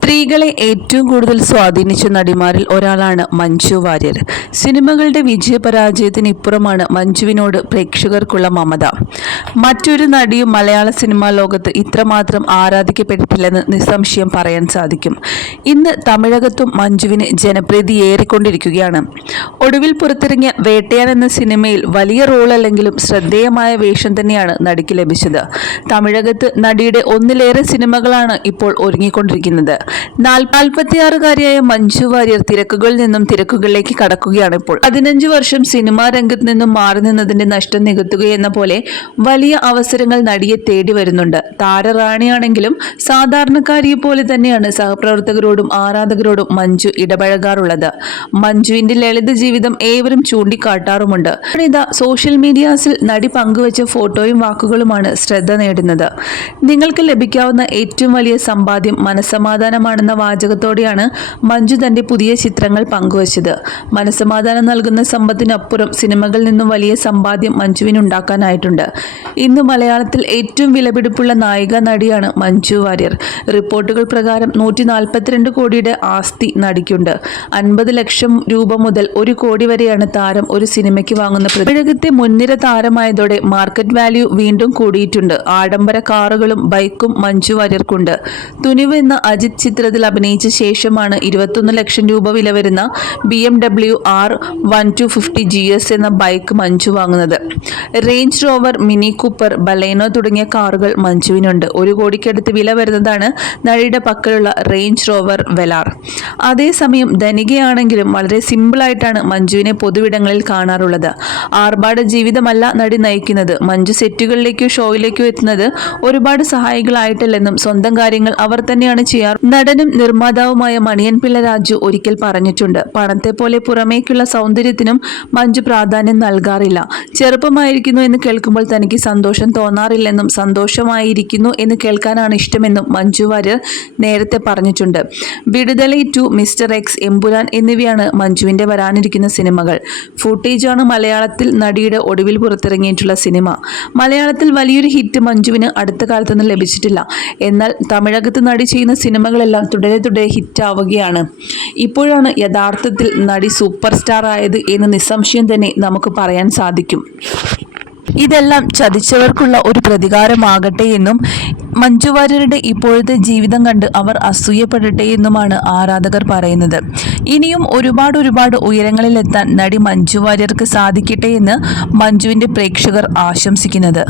സ്ത്രീകളെ ഏറ്റവും കൂടുതൽ സ്വാധീനിച്ച നടിമാരിൽ ഒരാളാണ് മഞ്ജു വാര്യർ. സിനിമകളുടെ വിജയപരാജയത്തിന് ഇപ്പുറമാണ് മഞ്ജുവിനോട് പ്രേക്ഷകർക്കുള്ള മമത. മറ്റൊരു നടിയും മലയാള സിനിമാ ലോകത്ത് ഇത്രമാത്രം ആരാധിക്കപ്പെട്ടിട്ടില്ലെന്ന് നിസ്സംശയം പറയാൻ സാധിക്കും. ഇന്ന് തമിഴകത്തും മഞ്ജുവിന് ജനപ്രീതി ഏറിക്കൊണ്ടിരിക്കുകയാണ്. ഒടുവിൽ പുറത്തിറങ്ങിയ വേട്ടയാൻ എന്ന സിനിമയിൽ വലിയ റോളല്ലെങ്കിലും ശ്രദ്ധേയമായ വേഷം തന്നെയാണ് നടിക്ക് ലഭിച്ചത്. തമിഴകത്ത് നടിയുടെ ഒന്നിലേറെ സിനിമകളാണ് ഇപ്പോൾ ഒരുങ്ങിക്കൊണ്ടിരിക്കുന്നത്. നാൽപ്പത്തിയാറുകാരിയായ മഞ്ജു വാര്യർ തിരക്കുകളിൽ നിന്നും തിരക്കുകളിലേക്ക് കടക്കുകയാണ് ഇപ്പോൾ. പതിനഞ്ച് വർഷം സിനിമാ രംഗത്ത് നിന്നും മാറി നിന്നതിന്റെ നഷ്ടം നികത്തുകയെന്ന പോലെ വലിയ അവസരങ്ങൾ നടിയെ തേടി വരുന്നുണ്ട്. താരറാണിയാണെങ്കിലും സാധാരണക്കാരിയെ പോലെ തന്നെയാണ് സഹപ്രവർത്തകരോടും ആരാധകരോടും മഞ്ജു ഇടപഴകാറുള്ളത്. മഞ്ജുവിന്റെ ലളിത ജീവിതം ഏവരും ചൂണ്ടിക്കാട്ടാറുമുണ്ട്. ഇതാ സോഷ്യൽ മീഡിയാസിൽ നടി പങ്കുവച്ച ഫോട്ടോയും വാക്കുകളുമാണ് ശ്രദ്ധ നേടുന്നത്. നിങ്ങൾക്ക് ലഭിക്കാവുന്ന ഏറ്റവും വലിയ സമ്പാദ്യം മനസ്സമാധാനമാണെന്ന വാചകത്തോടെയാണ് മഞ്ജു തന്റെ പുതിയ ചിത്രങ്ങൾ പങ്കുവച്ചത്. മനസ്സമാധാനം നൽകുന്ന സമ്പത്തിനപ്പുറം സിനിമകളിൽ നിന്നും വലിയ സമ്പാദ്യം മഞ്ജുവിനുണ്ടാക്കാനായിട്ടുണ്ട് ഇന്ന് മലയാളത്തിൽ ഏറ്റവും വിലപിടിപ്പുള്ള നായിക നടിയാണ് മഞ്ജു വാര്യർ. റിപ്പോർട്ടുകൾ പ്രകാരം നൂറ്റി നാൽപ്പത്തിരണ്ട് കോടിയുടെ ആസ്തി നടിക്കുണ്ട്. അൻപത് ലക്ഷം രൂപ മുതൽ ഒരു കോടി വരെയാണ് താരം ഒരു സിനിമയ്ക്ക് വാങ്ങുന്ന പ്രതീകത്തെ മുൻനിര താരമായതോടെ മാർക്കറ്റ് വാല്യൂ വീണ്ടും കൂടിയിട്ടുണ്ട്. ആഡംബര കാറുകളും ബൈക്കും മഞ്ജു വാര്യർക്കുണ്ട്. തുനിവ് എന്ന അജിത് ചിത്രത്തിൽ അഭിനയിച്ച ശേഷമാണ് ഇരുപത്തൊന്ന് ലക്ഷം രൂപ വില വരുന്ന B M W R one two fifty G S എന്ന ബൈക്ക് മഞ്ജു വാങ്ങുന്നത്. Range Rover Mini Cooper Baleno തുടങ്ങിയ കാറുകൾ മഞ്ജുവിനുണ്ട്. ഒരു കോടിക്കടുത്ത് വില വരുന്നതാണ് നടിയുടെ പക്കലുള്ള റേഞ്ച് റോവർ വെലാർ. അതേസമയം ധനികയാണെങ്കിലും വളരെ സിമ്പിളായിട്ടാണ് മഞ്ജുവിനെ പൊതുവിടങ്ങളിൽ കാണാറുള്ളത്. ആർഭാട ജീവിതമല്ല നടി നയിക്കുന്നത്. മഞ്ജു സെറ്റുകളിലേക്കോ ഷോയിലേക്കോ എത്തുന്നത് ഒരുപാട് സഹായികളായിട്ടില്ലെന്നും സ്വന്തം കാര്യങ്ങൾ അവർ തന്നെയാണ് ചെയ്യാറ്. നടനും നിർമ്മാതാവുമായ മണിയൻ പിള്ള രാജു ഒരിക്കൽ പറഞ്ഞിട്ടുണ്ട്. പണത്തെ പോലെ പുറമേക്കുള്ള സൗന്ദര്യത്തിനും മഞ്ജു പ്രാധാന്യം നൽകാറില്ല. ചെറുപ്പമായിരിക്കുന്നു എന്ന് കേൾക്കുമ്പോൾ തനിക്ക് സന്തോഷം തോന്നാറില്ലെന്നും സന്തോഷമായിരിക്കുന്നു എന്ന് കേൾക്കാനാണ് ഇഷ്ടമെന്നും മഞ്ജു വാര്യർ നേരത്തെ പറഞ്ഞിട്ടുണ്ട്. Viduthalai two mister X Empuraan എന്നിവയാണ് മഞ്ജുവിന്റെ വരാനിരിക്കുന്ന സിനിമകൾ. ഫുട്ടേജാണ് മലയാളത്തിൽ നടിയുടെ ഒടുവിൽ പുറത്തിറങ്ങിയിട്ടുള്ള സിനിമ. മലയാളത്തിൽ വലിയൊരു ഹിറ്റ് മഞ്ജുവിന് അടുത്ത കാലത്തൊന്നും ലഭിച്ചിട്ടില്ല. എന്നാൽ തമിഴകത്ത് നടി ചെയ്യുന്ന സിനിമകളെല്ലാം തുടരെ തുടരെ ഹിറ്റാവുകയാണ്. ഇപ്പോഴാണ് യഥാർത്ഥത്തിൽ നടി സൂപ്പർ സ്റ്റാർ ആയത് എന്ന് നിസ്സംശയം തന്നെ നമുക്ക് പറയാൻ സാധിക്കും. ഇതെല്ലാം ചതിച്ചവർക്കുള്ള ഒരു പ്രതികാരമാകട്ടെ എന്നും മഞ്ജു വാര്യരുടെ ഇപ്പോഴത്തെ ജീവിതം കണ്ട് അവർ അസൂയപ്പെടട്ടെ എന്നുമാണ് ആരാധകർ പറയുന്നത്. ഇനിയും ഒരുപാട് ഒരുപാട് ഉയരങ്ങളിലെത്താൻ നടി മഞ്ജു വാര്യർക്ക് സാധിക്കട്ടെ എന്ന് മഞ്ജുവിന്റെ പ്രേക്ഷകർ ആശംസിക്കുന്നത്.